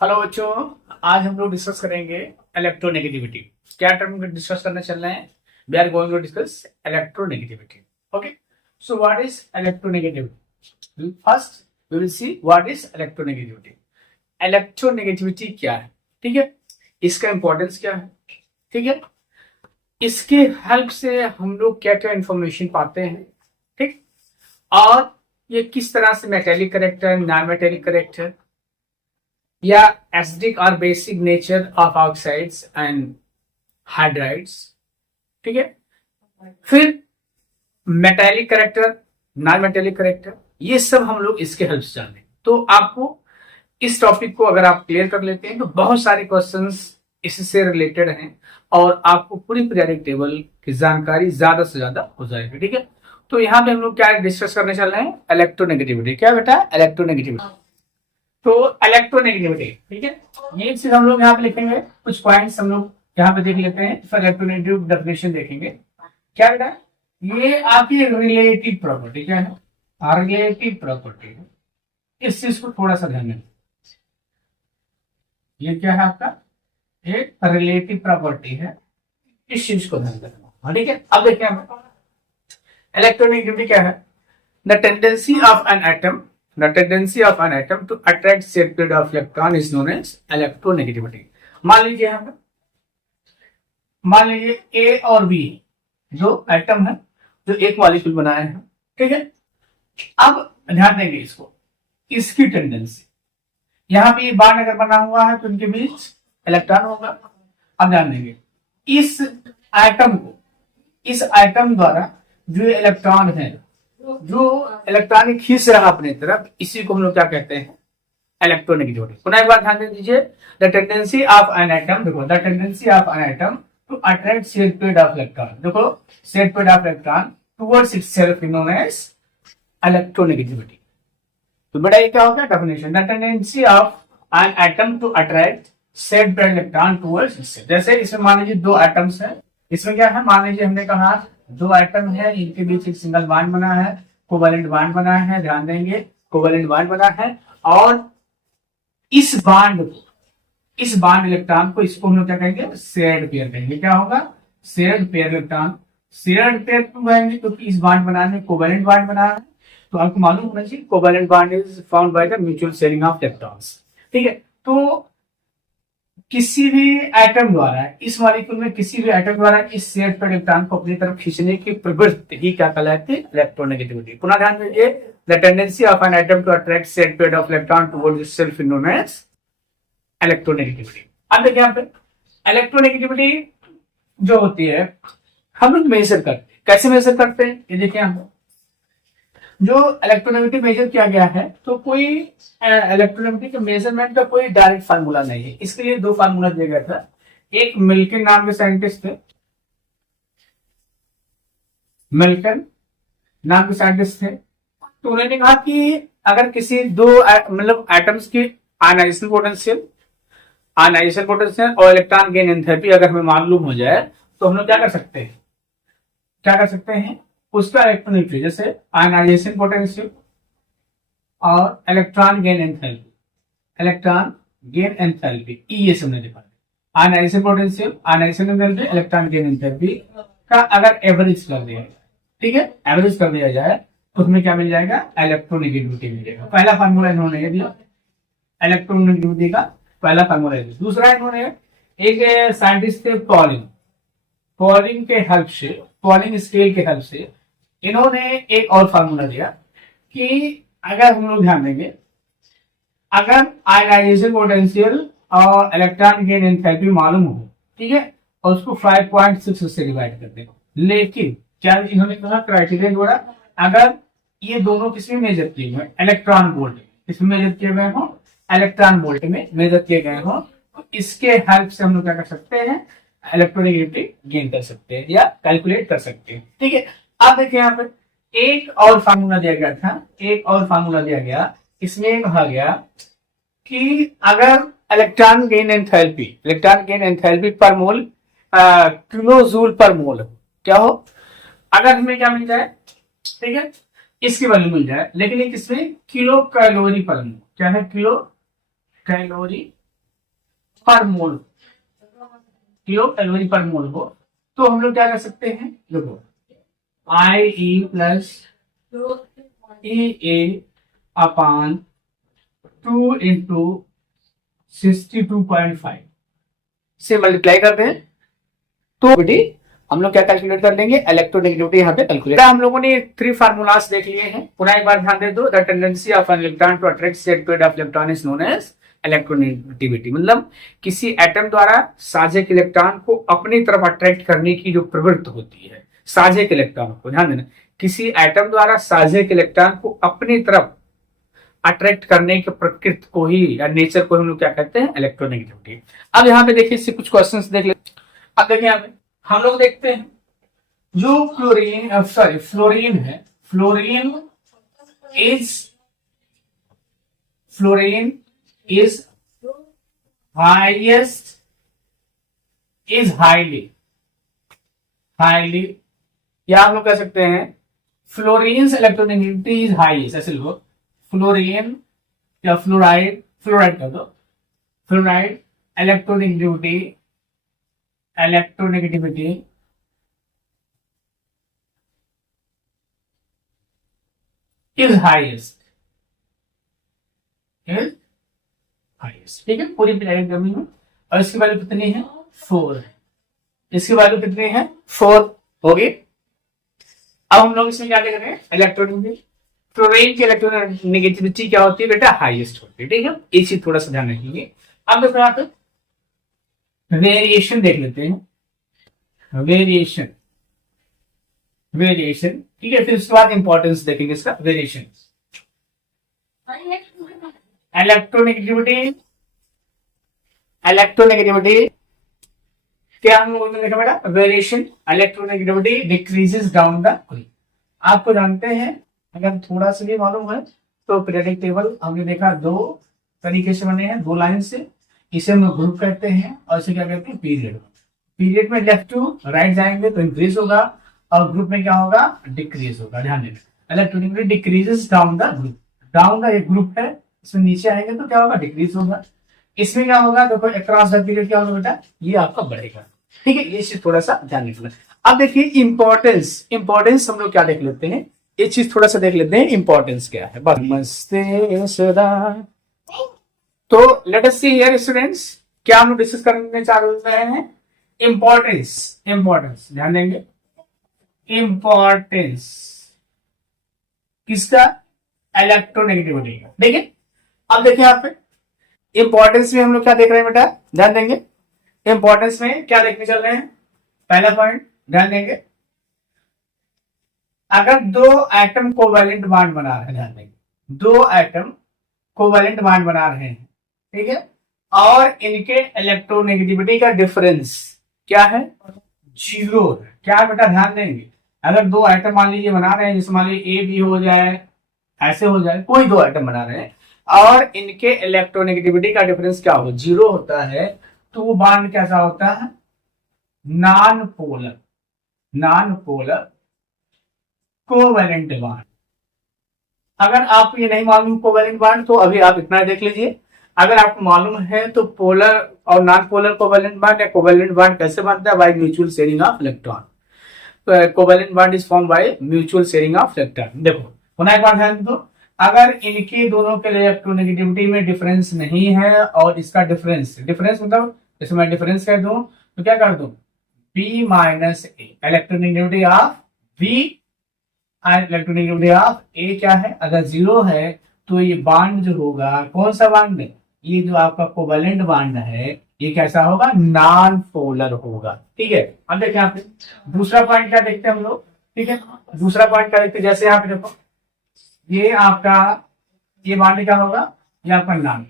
Hello बच्चों। आज हम लोग डिस्कस करेंगे इलेक्ट्रोनेगेटिविटी। क्या टर्म डिस्कस करने चल रहे हैं? We are going to discuss electronegativity. Okay, so what is electronegativity? First we will see what is electronegativity. Electronegativity क्या है, ठीक है, इसका इंपॉर्टेंस क्या है, ठीक है, इसके हेल्प से हम लोग क्या क्या इंफॉर्मेशन पाते हैं, ठीक, और ये किस तरह से metallic character, non metallic character या एसिडिक और basic nature of oxides and hydrides, ठीक है, फिर metallic character, non metallic character, ये सब हम लोग इसके हेल्प से जाने। तो आपको इस टॉपिक को अगर आप क्लियर कर लेते हैं तो बहुत सारे क्वेश्चंस इससे रिलेटेड हैं और आपको पूरी पीरियोडिक टेबल की जानकारी ज्यादा से ज्यादा हो जाएगी, ठीक है। तो यहाँ पे हम लोग क्या डिस्कस करने चल रहे हैं? इलेक्ट्रोनेगेटिविटी। क्या बेटा? इलेक्ट्रोनेगेटिविटी। तो इलेक्ट्रोनेगेटिविटी, ठीक है, ये चीज हम लोग यहाँ पे लिखेंगे। कुछ पॉइंट्स हम लोग यहाँ पे देख लेते हैं, फिर इलेक्ट्रोनेगेटिव डेफिनेशन देखेंगे। क्या बेटा? ये आपकी रिलेटिव प्रॉपर्टी क्या है? Relative property. इस चीज को थोड़ा सा ध्यान दें। ये क्या है आपका? एक रिलेटिव प्रॉपर्टी है, इस चीज को ध्यान रखना, ठीक है। अब देखिए इलेक्ट्रोनेगेटिविटी क्या है? The tendency of an atom The tendency of an atom to attract set pair of electron is known as electronegativity. मान लीजिए हम मान लीजिए A और B जो एटम है, जो एक मॉलिक्यूल बनाए हैं, ठीक है। अब ध्यान देंगे इसको, इसकी टेंडेंसी, यहां पे बाण अगर बना हुआ है तो इनके बीच इलेक्ट्रॉन होगा। अब ध्यान देंगे इस एटम द्वारा जो इलेक्ट्रॉन है, जो इलेक्ट्रॉनिक खींच रहा अपनी तरफ, इसी को हम लोग क्या कहते हैं? इलेक्ट्रोनेगेटिविटी। पुनः एक बार ध्यान दे दीजिए, the tendency of an atom, देखो the tendency of an atom to attract set pair of electron, देखो shared pair of electron towards itself is known as electronegativity. तो बेटा ये क्या होगा? Definition, the tendency of an atom to attract set pair electron towards itself. जैसे इसमें मान लीजिए दो एटम्स है, इसमें क्या है? मान लीजिए हमने कहा दो एटम है, इनके बीच एक सिंगल बॉन्ड बना है, कोवैलेंट बॉन्ड बना है, ध्यान देंगे कोवैलेंट बॉन्ड बना है, और इस बॉन्ड इलेक्ट्रॉन को, इसको हम लोग क्या कहेंगे? शेयर्ड पेयर कहेंगे। क्या होगा? Shared pair electron. Shared pair क्यों कहेंगे? क्योंकि इस बॉन्ड बनाने में कोवैलेंट बॉन्ड बना है, तो आपको मालूम होना चाहिए covalent bond is found by the mutual sharing of electrons, ठीक है। तो किसी भी एटम द्वारा, इस मॉलिक्यूल में किसी भी एटम द्वारा इस शेयर्ड पेयर इलेक्ट्रॉन को अपनी तरफ खींचने की प्रवृत्ति ही क्या कहलाती है? इलेक्ट्रोनेगेटिविटी। पुनः ध्यान दीजिए, the tendency of an atom to attract shared pair of electron towards itself is known as electronegativity. अब देखिए यहाँ पे इलेक्ट्रोनेगेटिविटी जो होती है हम लोग मेजर करते हैं। कैसे मेजर करते हैं? ये देखिए यहाँ पे जो इलेक्ट्रोनेगेटिव मेजर किया गया है, तो कोई इलेक्ट्रोनेगेटिव के मेजरमेंट का कोई डायरेक्ट फार्मूला नहीं है। इसके लिए दो फार्मूला दिया गया था। एक मिल्कन नाम के साइंटिस्ट थे, मिल्कन नाम के साइंटिस्ट थे, तो उन्होंने कहा कि अगर किसी दो मतलब एटम्स की आयनाइजेशन पोटेंशियल और इलेक्ट्रॉन गेन एंथैल्पी अगर हमें मालूम हो जाए, तो हम लोग क्या कर सकते हैं? उसका इलेक्ट्रोनेगेटिव, जैसे आयनाइजेशन पोटेंशियल और इलेक्ट्रॉन गेन एंथैल्पी, ये हमने देखा। Ionization potential, ionization enthalpy, electron gain enthalpy का अगर एवरेज कर दिया जाए, ठीक है, एवरेज कर दिया जाए, तो उसमें क्या मिल जाएगा? इलेक्ट्रोनेगेटिविटी मिलेगा। पहला फार्मूला इन्होंने ये दिया, इलेक्ट्रोनेगेटिविटी का पहला फार्मूला। दूसरा इन्होंने एक साइंटिस्ट थे पॉलिंग के हेल्प से, पॉलिंग स्केल के हेल्प से इन्होंने एक और फार्मूला दिया कि अगर हम लोग ध्यान देंगे, अगर आयनाइजेशन पोटेंशियल और इलेक्ट्रॉन गेन एंथैल्पी मालूम हो, ठीक है, और उसको 5.6 से डिवाइड कर दें, लेकिन क्या इन्होंने कहा क्राइटेरिया जोड़ा, अगर ये दोनों किसमें मेजर किए गए? इलेक्ट्रॉन वोल्ट में। किसमें मेजर किए गए हो? इलेक्ट्रॉन वोल्ट में मेजर किए गए हो, तो इसके हेल्प से हम लोग क्या कर सकते हैं? इलेक्ट्रोनेगेटिविटी गेन कर सकते हैं या कैलकुलेट कर सकते हैं, ठीक है। अब देखिए यहाँ पे एक और फार्मूला दिया गया, इसमें कहा गया कि अगर इलेक्ट्रॉन गेन एंथैल्पी पर मोल किलो जूल पर मोल क्या हो, अगर हमें क्या मिल जाए, ठीक है, इसकी वैल्यू मिल जाए, लेकिन एक इसमें किलो कैलोरी पर मोल, क्या है? किलो कैलोरी पर मोल, किलो कैलोरी पर मोल हो, तो हम लोग क्या कर सकते हैं, देखो आई ई प्लस ई ए अपान 2 इंटू 62.5 से मल्टीप्लाई करते हैं, तो बेटी हम लोग क्या कैलकुलेट कर लेंगे, इलेक्ट्रोनेगेटिविटी यहाँ पे कैलकुलेट। हम लोगों ने 3 फार्मूलास देख लिए हैं, पुनः एक बार ध्यान दे दो। The tendency of an electron to attract set pair of electron is known as electronegativity, मतलब किसी एटम द्वारा साझेक इलेक्ट्रॉन को अपनी तरफ अट्रैक्ट करने की जो प्रवृत्ति होती है, साझेक इलेक्ट्रॉन को ध्यान देना, किसी एटम द्वारा साझेक इलेक्ट्रॉन को अपनी तरफ अट्रैक्ट करने की प्रकृति को ही या नेचर को हम लोग क्या कहते हैं, इलेक्ट्रोनेगेटिविटी। अब यहाँ पे देखिए इससे कुछ क्वेश्चंस देख लेते हैं। अब देखिए यहाँ पे हम लोग देखते हैं जो फ्लोरीन है, फ्लोरीन इज हाईली या हम लोग कह सकते हैं फ्लोरीन इलेक्ट्रोनेगेटिविटी इज हाईएस्ट, ऐसे लोग फ्लोरीन या फ्लोराइड कर दो, फ्लोराइड इलेक्ट्रोनेगेटिविटी इज हाईएस्ट, ठीक है, पूरी पीरियोडिक टेबल में। और इसकी वैल्यू कितनी है, 4 है, इसकी वैल्यू कितनी है, 4 होगी। अब हम लोग इसमें क्या देख रहे हैं, इलेक्ट्रोनेगेटिविटी, फ्लोरीन की इलेक्ट्रोनेगेटिविटी क्या होती है बेटा, हाईएस्ट होती है, ठीक है, ये चीज थोड़ा सा ध्यान रखिए। अब देखो यहाँ पे वेरिएशन देख लेते हैं, वेरिएशन, ठीक है, फिर उसके बाद इंपॉर्टेंस देखेंगे इसका, वेरिएशन, इलेक्ट्रोनेगेटिविटी क्या हम लोगों ने देखा बेटा, variation, electronegativity decreases down the, आपको जानते हैं अगर थोड़ा सा भी मालूम है तो पीरियोडिक टेबल हमने देखा 2 तरीके से बने हैं, 2 लाइन से, इसे हम लोग ग्रुप कहते हैं और इसे क्या कहते हैं, पीरियड में लेफ्ट टू राइट जाएंगे तो इंक्रीज होगा और ग्रुप में क्या होगा, डिक्रीज होगा। ध्यान देना, electronegativity decreases down the group, down the एक ग्रुप है, इसमें नीचे आएंगे तो क्या होगा, डिक्रीज होगा। इसमें क्या होगा, देखो अक्रॉस द पीरियड क्या होगा बेटा, ये आपका बढ़ेगा, ठीक है, ये चीज थोड़ा सा ध्यान रखना। अब देखिए इंपॉर्टेंस हम लोग क्या देख लेते हैं, ये चीज थोड़ा सा देख लेते हैं, इंपॉर्टेंस क्या है, नमस्ते सदा। तो let us see here students, क्या हम लोग डिस्कस करने चाह रहे हैं, इंपॉर्टेंस, ध्यान देंगे, इंपॉर्टेंस किसका, इलेक्ट्रोनेगेटिविटी का। देखिए अब देखिए यहाँ पे इंपॉर्टेंस में हम लोग क्या देख रहे हैं बेटा, ध्यान देंगे, इंपॉर्टेंस में क्या देखने चल रहे हैं, पहला पॉइंट ध्यान देंगे, अगर 2 एटम कोवैलेंट बॉन्ड बना रहे हैं, ध्यान देंगे 2 एटम कोवैलेंट बॉन्ड बना रहे हैं, ठीक है, और इनके इलेक्ट्रोनेगेटिविटी का डिफरेंस क्या है, 0 है, क्या बेटा ध्यान देंगे, अगर 2 एटम मान लीजिए बना रहे हैं, जैसे मान लीजिए ए बी हो जाए, ऐसे हो जाए, कोई 2 एटम बना रहे हैं और इनके इलेक्ट्रोनेगेटिविटी का डिफरेंस क्या हो, 0 होता है, तो वो बॉन्ड कैसा होता है, नॉन पोलर कोवैलेंट बॉन्ड। अगर आपको ये नहीं मालूम कोवैलेंट बॉन्ड तो अभी आप इतना देख लीजिए, अगर आपको मालूम है तो पोलर और नॉन पोलर कोवैलेंट बॉन्ड या कोवैलेंट बॉन्ड कैसे बनता है, by mutual sharing of electron, covalent bond is form by mutual sharing of electron. देखो पुनः एक बार ध्यान दो, अगर इनके दोनों के इलेक्ट्रोनेगेटिविटी में डिफरेंस नहीं है और इसका डिफरेंस मतलब इसमें मैं डिफरेंस कह दूं तो क्या कर दूं, B minus A, electronegativity of B, electronegativity of A क्या है, अगर 0 है तो ये बॉन्ड जो होगा, कौन सा बॉन्ड है, ये जो आपका कोवैलेंट बॉन्ड है, ये कैसा होगा, नॉन पोलर होगा, ठीक है। अब देखिए यहाँ पे दूसरा पॉइंट क्या देखते हैं हम लोग, ठीक है, दूसरा पॉइंट क्या देखते हैं, जैसे यहाँ पे देखो ये आपका ये बॉन्ड क्या होगा, ये आपका नॉन,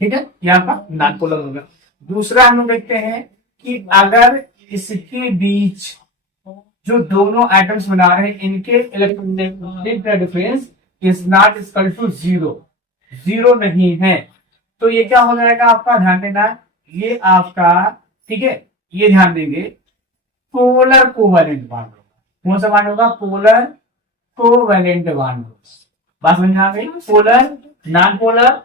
ठीक है, ये आपका नॉन पोलर होगा। दूसरा हम लोग देखते हैं कि अगर इसके बीच जो दोनों एटम्स बना रहे हैं, इनके electronegativity difference is not equal to 0 नहीं है, तो ये क्या हो जाएगा आपका, ध्यान देना, ये आपका, ठीक है, ये ध्यान देंगे, पोलर कोवैलेंट बॉन्ड होगा, कौन सा बॉन्ड होगा, पोलर कोवैलेंट बॉन्ड। बात समझ आ गई, पोलर, नॉन पोलर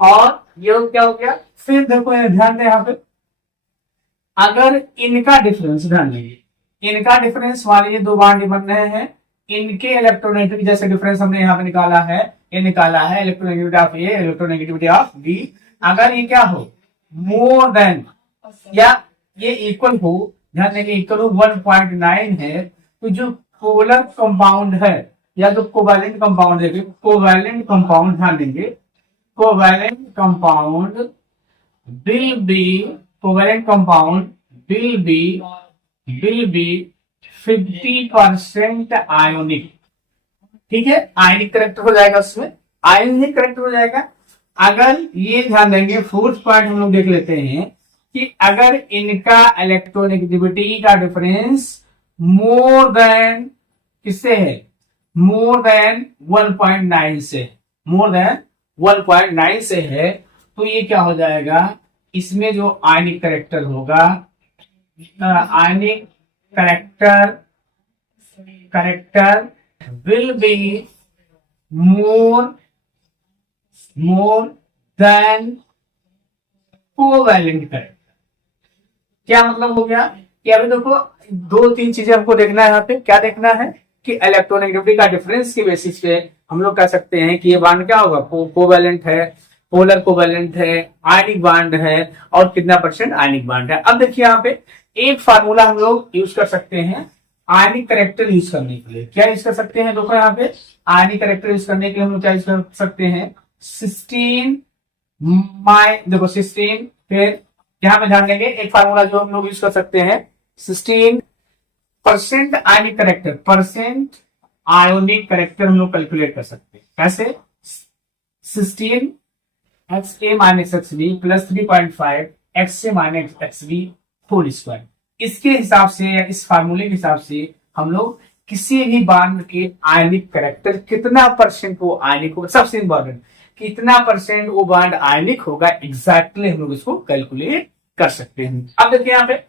और ये क्या हो गया। फिर देखो ध्यान दें यहाँ पे, अगर इनका डिफरेंस, ध्यान देंगे इनका डिफरेंस वाले ये दो बॉन्ड बन रहे हैं, इनके इलेक्ट्रोनेगेटिविटी जैसे डिफरेंस हमने यहाँ पे निकाला है, ये निकाला है electronegativity of A, electronegativity of B. अगर ये क्या हो मोर देन या ये इक्वल हो, ध्यान देंगे इक्वल हो 1.9 है, तो जो पोलर कंपाउंड है या जो कोवैलेंट कंपाउंड है, कोवैलेंट कंपाउंड ध्यान देंगे, covalent compound will be, covalent compound will be 50% ionic. ठीक है, आयनिक करेक्टर हो जाएगा, उसमें आयनिक करेक्टर हो जाएगा। अगर ये ध्यान देंगे फोर्थ पॉइंट हम लोग देख लेते हैं कि अगर इनका इलेक्ट्रोनेगेटिविटी का डिफरेंस मोर देन किससे है, मोर देन 1.9 से, मोर देन 1.9 से है, तो ये क्या हो जाएगा, इसमें जो आयनिक करेक्टर होगा, आयनिक character will be more than covalent character. क्या मतलब हो गया कि अभी देखो दो तीन चीजें हमको देखना है यहाँ पे। क्या देखना है कि इलेक्ट्रोनेगेटिविटी का डिफरेंस की बेसिस पे हम लोग कह सकते हैं कि ये बॉन्ड क्या होगा, कोवैलेंट है, पोलर कोवैलेंट है, आयनिक बॉन्ड है, और कितना परसेंट आयनिक बॉन्ड है। अब देखिए यहाँ पे एक फार्मूला हम लोग यूज कर सकते हैं आयनिक करेक्टर यूज करने के लिए। क्या यूज कर सकते हैं, देखो यहाँ पे आयनिक करेक्टर यूज करने के लिए हम लोग क्या यूज कर सकते हैं, सिस्टीन, देखो सिस्टीन, फिर यहाँ पे ध्यान देंगे एक फार्मूला जो हम लोग यूज कर सकते हैं, 16% ionic character, percent ionic character हम लोग कैलकुलेट कर सकते हैं। कैसे, 16 XA minus XB plus 3.5 XA minus XB whole square. इसके हिसाब से या इस फार्मूले के हिसाब से हम लोग किसी भी बॉन्ड के आयनिक करेक्टर कितना परसेंट वो आयनिक होगा, सबसे इंपॉर्टेंट कितना परसेंट वो बॉन्ड आयनिक होगा, एग्जैक्टली हम लोग इसको कैलकुलेट कर सकते हैं। अब देखिए यहाँ पे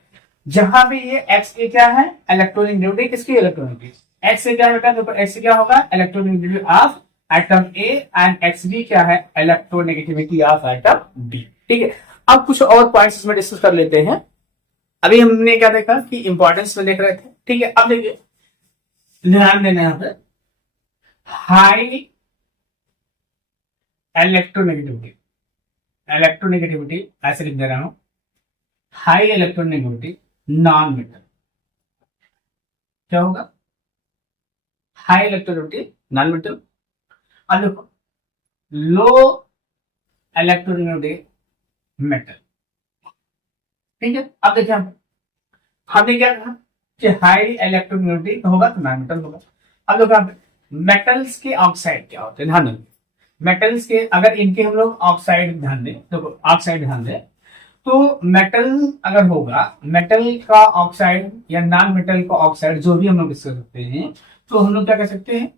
जहां भी ये XA क्या है, इलेक्ट्रोनेगेटिविटी किसकी, इलेक्ट्रोनेगेटिविटी XA क्या बेटा, देखो XA क्या होगा, electronegativity of atom A and XB क्या है, इलेक्ट्रोनेगेटिविटी ऑफ एटम B। ठीक है, अब कुछ और पॉइंट्स इसमें डिस्कस कर लेते हैं। अभी हमने क्या देखा कि इंपॉर्टेंस में देख रहे थे। ठीक है, अब देखिए ध्यान देना यहाँ पे, हाई इलेक्ट्रोनेगेटिविटी, इलेक्ट्रोनेगेटिविटी ऐसे लिख दे रहा हूं, हाई इलेक्ट्रोनेगेटिविटी नॉन मेटल क्या होगा, हाई इलेक्ट्रोनेगेटिविटी नॉन मेटल। अब देखो लो इलेक्ट्रोनेगेटिविटी मेटल। ठीक है, अब देखिए हमने क्या कहा कि हाई इलेक्ट्रोनेगेटिविटी होगा तो नॉन मेटल होगा। अब देखो मेटल्स के ऑक्साइड क्या होते हैं, ध्यान दें मेटल्स के, अगर इनके हम लोग ऑक्साइड ध्यान दें, तो ऑक्साइड ध्यान दें, तो मेटल अगर होगा, मेटल का ऑक्साइड या नॉन मेटल का ऑक्साइड जो भी हम लोग डिस्कस करते हैं, तो हम लोग क्या कह सकते हैं,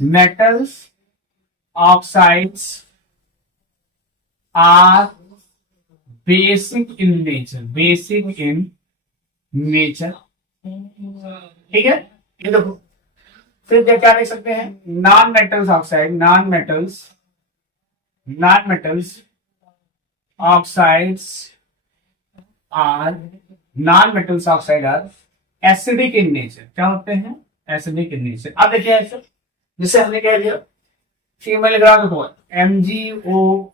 metals oxides are basic in nature, basic in nature. ठीक है, ये देखो फिर क्या लिख सकते हैं, non metals oxide, non metals oxides are, non metals oxide are acidic in nature. क्या होते हैं, एसिडिक इन नेचर। अब देखिए ऐसे जिससे हमने कह दिया फीमेल ग्राफ देखो MgO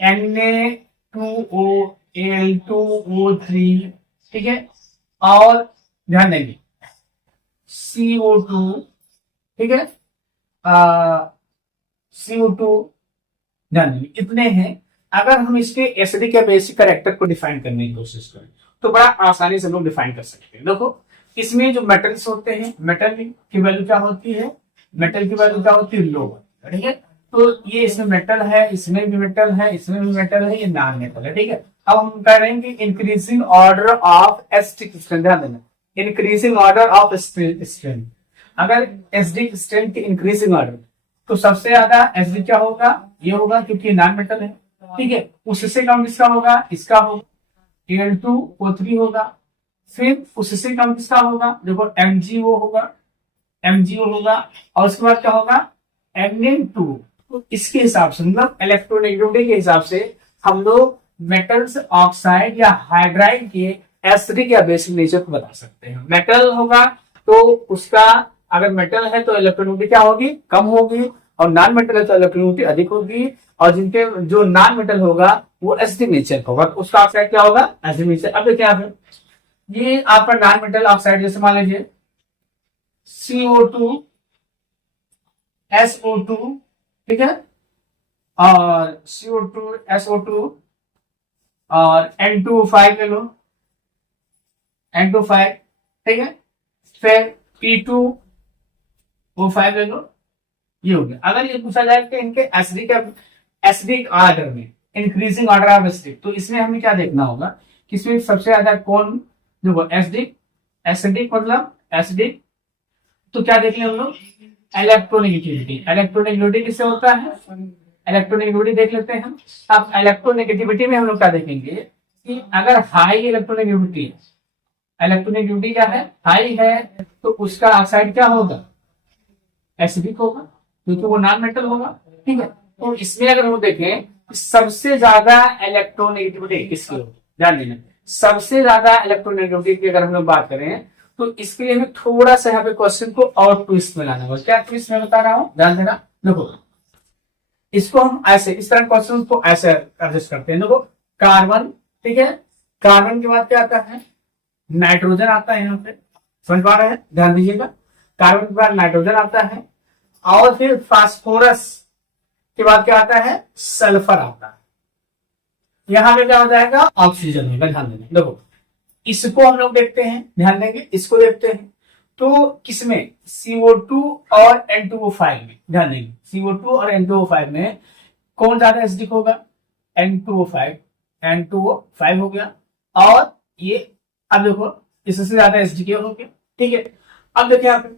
Na2OAl2O3, ठीक है, और ध्यान देंगे CO2, ठीक है, CO2 ध्यान देंगे, इतने हैं। अगर हम इसके एसिडिक या बेसिक कैरेक्टर को डिफाइन करने की कोशिश करें तो बड़ा आसानी से लोग डिफाइन कर सकते हैं। देखो इसमें जो मेटल्स होते हैं, मेटल की वैल्यू क्या होती है, मेटल की वैल्यू क्या होती है, लो। ठीक है, तो ये इसमें मेटल है, इसमें भी मेटल है, इसमें भी मेटल है, ये नॉन मेटल है। ठीक है, अब हम कह रहे हैं कि increasing order of acidic strength, ध्यान देना इंक्रीजिंग ऑर्डर ऑफ स्ट्रेंथ। अगर एसिडिक स्ट्रेंथ की इंक्रीजिंग ऑर्डर, तो सबसे ज्यादा एसिडिक क्या होगा, ये होगा क्योंकि नॉन मेटल है। ठीक है, उससे कम किसका होगा, इसका होगा Al2O3 होगा। फिर उससे कम किसका होगा, देखो MgO होगा, और उसके बाद क्या होगा Na2, तो इसके हिसाब से मतलब इलेक्ट्रोनेगेटिविटी के हिसाब से हम लोग मेटल्स ऑक्साइड या हाइड्राइड के एसिडिक या बेसिक नेचर को बता सकते हैं। मेटल होगा तो उसका, अगर मेटल है तो इलेक्ट्रोनेगेटिविटी क्या होगी, कम होगी, और नॉन मेटल है तो इलेक्ट्रोनेगेटिविटी अधिक होगी, और जिनके जो नॉन मेटल होगा वो एसिडिक नेचर का होगा, तो उसका ऑक्साइड क्या होगा, एसिडिक नेचर। अब देखिए यहाँ पे ये आपका नॉन मेटल ऑक्साइड, जैसे मान लीजिए CO2 SO2, ठीक है, और CO2 SO2 और N2O5 ले लो, N2O5, ठीक है, फिर P2O5 ले लो, ये हो गया। अगर ये पूछा जाए कि इनके एसिडिक ऑर्डर में, इंक्रीजिंग ऑर्डर ऑफ एसिडिक, तो इसमें हमें क्या देखना होगा कि इसमें सबसे ज्यादा कौन, देखो एसिडिक मतलब एसिडिक, तो क्या देख लें हम लोग, इलेक्ट्रोनेगेटिविटी। इलेक्ट्रोनेगेटिविटी किससे होता है, इलेक्ट्रोनेगेटिविटी देख लेते हैं हम। अब इलेक्ट्रोनेगेटिविटी में हम लोग क्या देखेंगे कि अगर हाई इलेक्ट्रोनेगेटिविटी क्या है, हाई है, तो उसका ऑक्साइड क्या होगा, एसिडिक होगा, क्योंकि वो नॉन मेटल होगा, ठीक है। तो इसमें अगर हम देखें सबसे ज्यादा इलेक्ट्रोनेगेटिविटी किसकी होगी, ध्यान देना, सबसे ज्यादा इलेक्ट्रोनेगेटिविटी की अगर हम लोग बात करें तो इसके लिए हमें थोड़ा सा यहाँ पे क्वेश्चन को और ट्विस्ट में लाना होगा। क्या ट्विस्ट में बता रहा हूं, ध्यान देना। देखो इसको हम ऐसे, इस तरह क्वेश्चन को ऐसे एडजस्ट करते हैं। देखो कार्बन, ठीक है, कार्बन के बाद क्या आता है, नाइट्रोजन आता है, यहाँ पे समझ पा रहे हैं, ध्यान दीजिएगा। कार्बन के बाद नाइट्रोजन आता है, और फिर फास्फोरस के बाद क्या आता है, सल्फर आता है। यहां पे क्या हो जाएगा, ऑक्सीजन होगा, ध्यान देना। देखो इसको हम लोग देखते हैं, ध्यान देंगे, इसको देखते हैं। तो किसमें, CO2 और N2O5 में, ध्यान देंगे, CO2 और N2O5 में कौन ज्यादा एसिडिक होगा, N2O5 हो गया, और ये अब देखो इससे ज्यादा एसिडिक हो गया, ठीक है। अब देखिए यहाँ पे,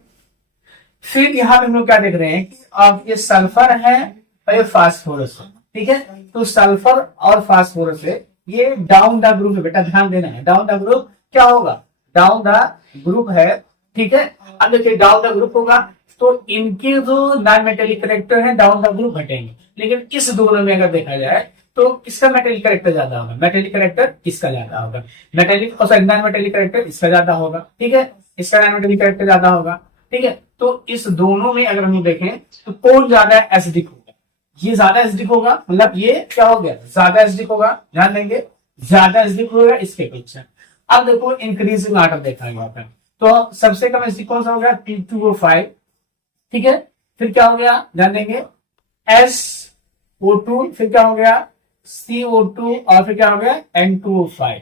फिर यहाँ पे हम लोग क्या देख रहे हैं कि अब ये सल्फर है और ये फास्फोरस है, ठीक है। तो सल्फर और फास्फोरस है, ये डाउन द ग्रुप है, बेटा ध्यान देना है, डाउन द ग्रुप क्या होगा, डाउन द ग्रुप है, ठीक है। अब देखिए डाउन द ग्रुप होगा तो इनके जो नॉन मेटेलिक करेक्टर है डाउन द ग्रुप घटेंगे, लेकिन इस दोनों में अगर देखा जाए तो किसका मेटेलिक करेक्टर ज्यादा होगा, मेटेलिक करेक्टर किसका ज्यादा होगा, मेटेलिक और नॉन मेटेलिक करेक्टर इसका ज्यादा होगा, ठीक है, इसका नॉन मेटेलिक करेक्टर ज्यादा होगा, ठीक है। तो इस दोनों में अगर हम देखें तो कौन ज्यादा एसिडिक होगा, ये ज्यादा एसिडिक होगा, मतलब ये क्या हो गया, ज्यादा एसिडिक होगा, ध्यान देंगे, ज्यादा एसिडिक होगा इसके अपेक्षा। अब देखो इंक्रीजिंग ऑर्डर देखा है यहाँ पर, तो सबसे कम एसिडिक कौन सा हो गया, P2O5, ठीक है। फिर क्या हो गया, ध्यान देंगे, SO2, फिर क्या हो गया, CO2, और फिर क्या हो गया, N2O5।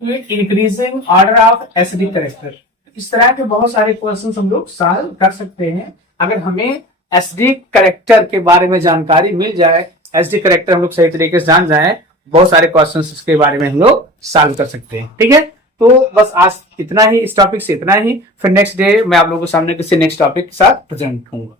तो increasing order of acidic character. इस तरह के बहुत सारे क्वेश्चन हम लोग सॉल्व कर सकते हैं अगर हमें एसिडिक करेक्टर के बारे में जानकारी मिल जाए, एसिडिक करेक्टर हम लोग सही तरीके से जान जाए, बहुत सारे क्वेश्चन इसके बारे में हम लोग सॉल्व कर सकते हैं, ठीक है। तो बस आज इतना ही, इस टॉपिक से इतना ही, फिर नेक्स्ट डे मैं आप लोगों के सामने किसी नेक्स्ट टॉपिक के साथ प्रेजेंट होऊंगा।